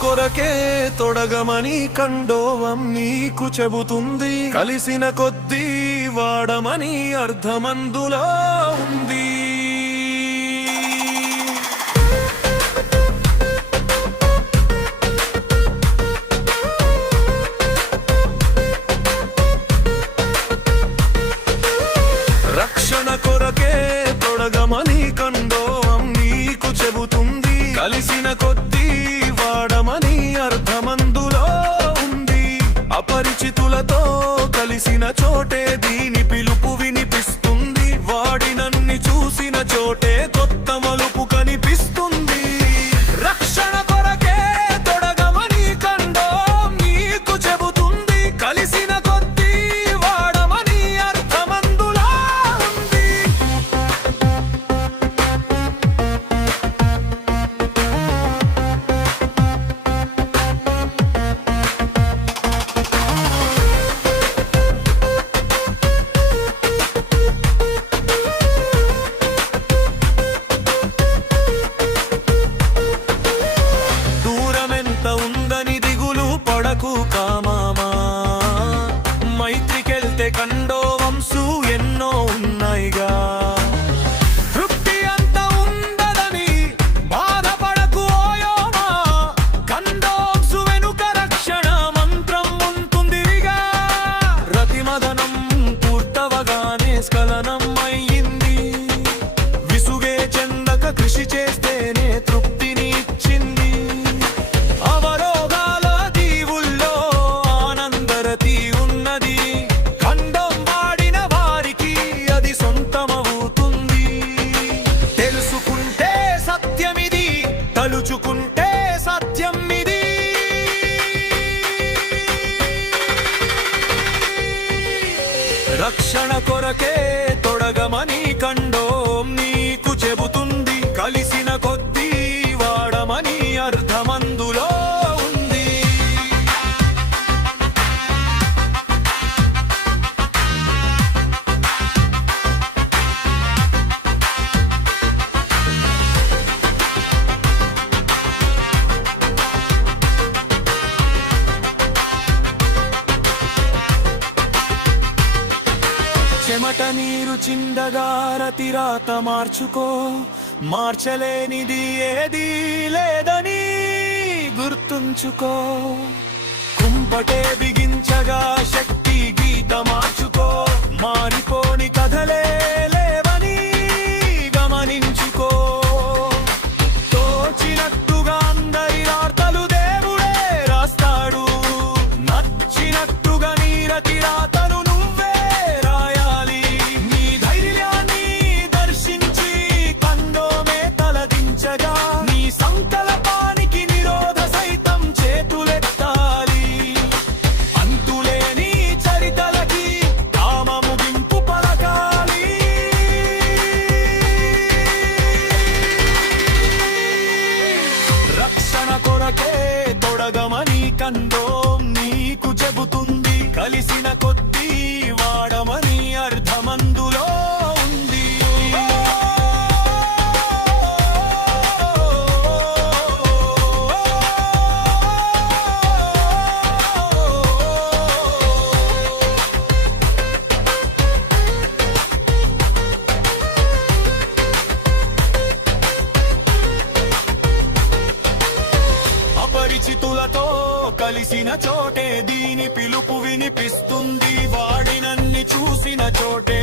కొరకే తొడగమని కండోవం నీకు చెబుతుంది. కలిసిన కొద్దీ వాడమని అర్థమందులో ఉంది. రక్షణ కొరకే తొడగమని కండోవం నీకు చెబుతుంది. కలిసిన కొద్దీ వాడమని అర్థమందులో ఉంది. అపరిచితులతో కలిసిన చోటే దీని పిలుపు వినిపిస్తుంది. వాడినన్ని చూసిన చోటే కొత్త మలుపు కనిపిస్తుంది. రక్షణ కొరకే తొడగమని కండోవం నీకు చెబుతుంది. కలిసిన కొద్దీ వాడమని అర్థమందులో ఉంది. దూరమెంత ఉందని దిగులు పడకు కామామా. మైత్రికెళ్తే కండోవంసు ఎన్నో ఉన్నాయిగా. తృప్తి అంత ఉండదని బాధపడకు ఓయోమా. కండోవంసు వెనుక రక్షణ మంత్రం ఉంటుందిగా. రతిమదనం పూర్తవగానే స్ఖలనం అయ్యింది. విసుగే చెందక కృషి చేస్తేనే తృప్తిని ఇచ్చింది. అవరోగాల దీవుల్లో ఆనందరతి ఉన్నది. ఖండం వాడిన వారికి అది సొంతమవుతుంది. తెలుసుకుంటే సత్యమిది, తలుచుకుంటే సత్యం ఇది. రక్షణ కొరకే తొడగమని కండోం నీకు చెబుతుంది. కలిసిన కొద్దీ వాడమని అర్థమందులో ఉంది. చెమట నీరు చిందగా రతిరాత మార్చుకో. మార్చలేనిది ఏదీ లేదని గుర్తుంచుకో. కుంపటే బిగించగా శక్తి గీత మార్చుకో. మారిపోని కథలే లేవని గమనించుకో. తోచినట్టుగా అందరి వార్తలు దేవుడే రాస్తాడు. నచ్చినట్టుగా నీ రతిరాతను నువ్వే రాయాలి. నీ ధైర్యాన్ని దర్శించి కండోమే తలదించగా. నీ సంకల్పానికి నిరోధ సైతం చేతులెత్తాలి. అంతులేని చరితలకి కామ ముగింపు పలకాలి. రక్షణ కొరకే తొడగమని కండోం నీకు చెబుతుంది. కలిసిన కొద్దీ వాడమని అర్థమందులో ఉంది. అపరిచితులతో కలిసిన చోటే దీని పిలుపు వినిపిస్తుంది. వాడినన్ని చూసిన చోటే